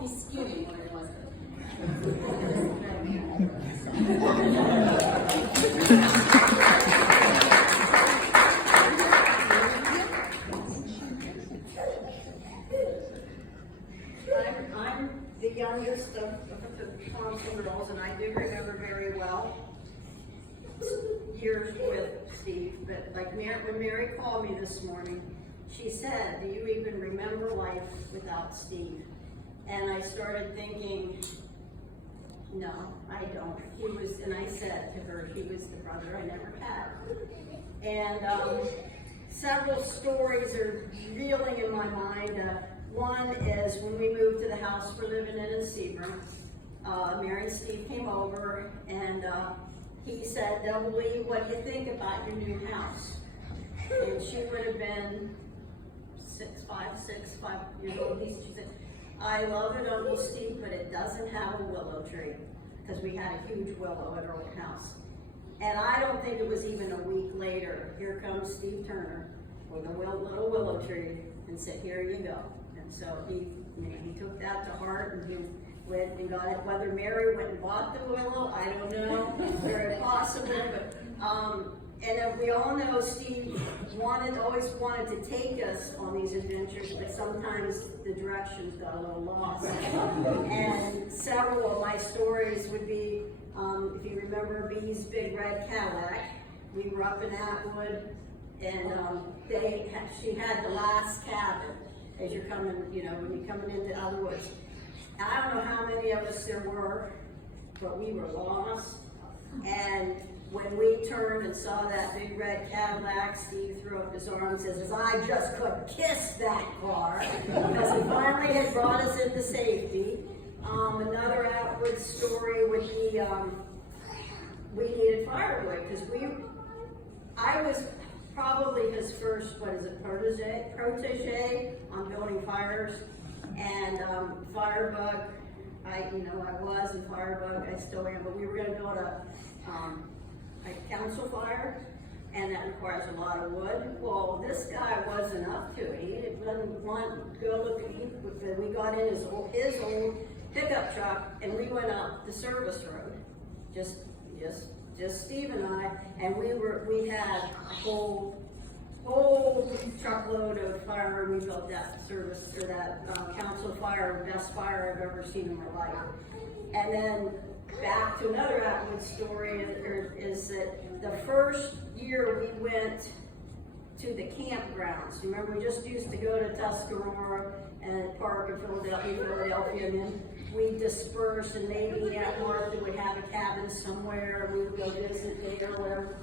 called me skinny when I wasn't. I'm the youngest of the Thompson girls, and I do remember very well years with Steve. But like when Mary called me this morning, she said, "Do you even remember life without Steve?" And I started thinking, no, I don't. He was, and I said to her, he was the brother I never had. And several stories are reeling in my mind. One is when we moved to the house we're living in Sebring. Mary and Steve came over, and he said, "Lee, what do you think about your new house?" And she would have been 5 years old. She said, "I love it, Uncle Steve, but it doesn't have a willow tree," because we had a huge willow at our old house. And I don't think it was even a week later, here comes Steve Turner with a little willow tree and said, "Here you go." And so he took that to heart, and he went and got it. Whether Mary went and bought the willow, I don't know, very possible, but and we all know Steve always wanted to take us on these adventures, but sometimes the directions got a little lost. And several of my stories would be, if you remember Bee's Big Red Cadillac, we were up in Atwood, and she had the last cabin as you're coming, when you're coming into Otherwoods. I don't know how many of us there were, but we were lost. And when we turned and saw that big red Cadillac, Steve threw up his arms and says, "I just couldn't kiss that car," because he finally had brought us into safety. Another Atwood story would be, we needed firewood, because I was probably his first, protege on building fires. And Firebug, I was, and Firebug, I still am, but we were going to build a council fire, and that requires a lot of wood. Well, this guy wasn't up to it. He didn't want to go look at it. We got in his old pickup truck, and we went up the service road, just Steve and I, and we had a whole truckload of fire, and we built that service, or that council fire, best fire I've ever seen in my life. And then back to another Atwood story is that the first year we went to the campgrounds. Remember, we just used to go to Tuscarora and park in Philadelphia, and then we dispersed, and maybe Aunt Martha would have a cabin somewhere, and we would go visit there or whatever.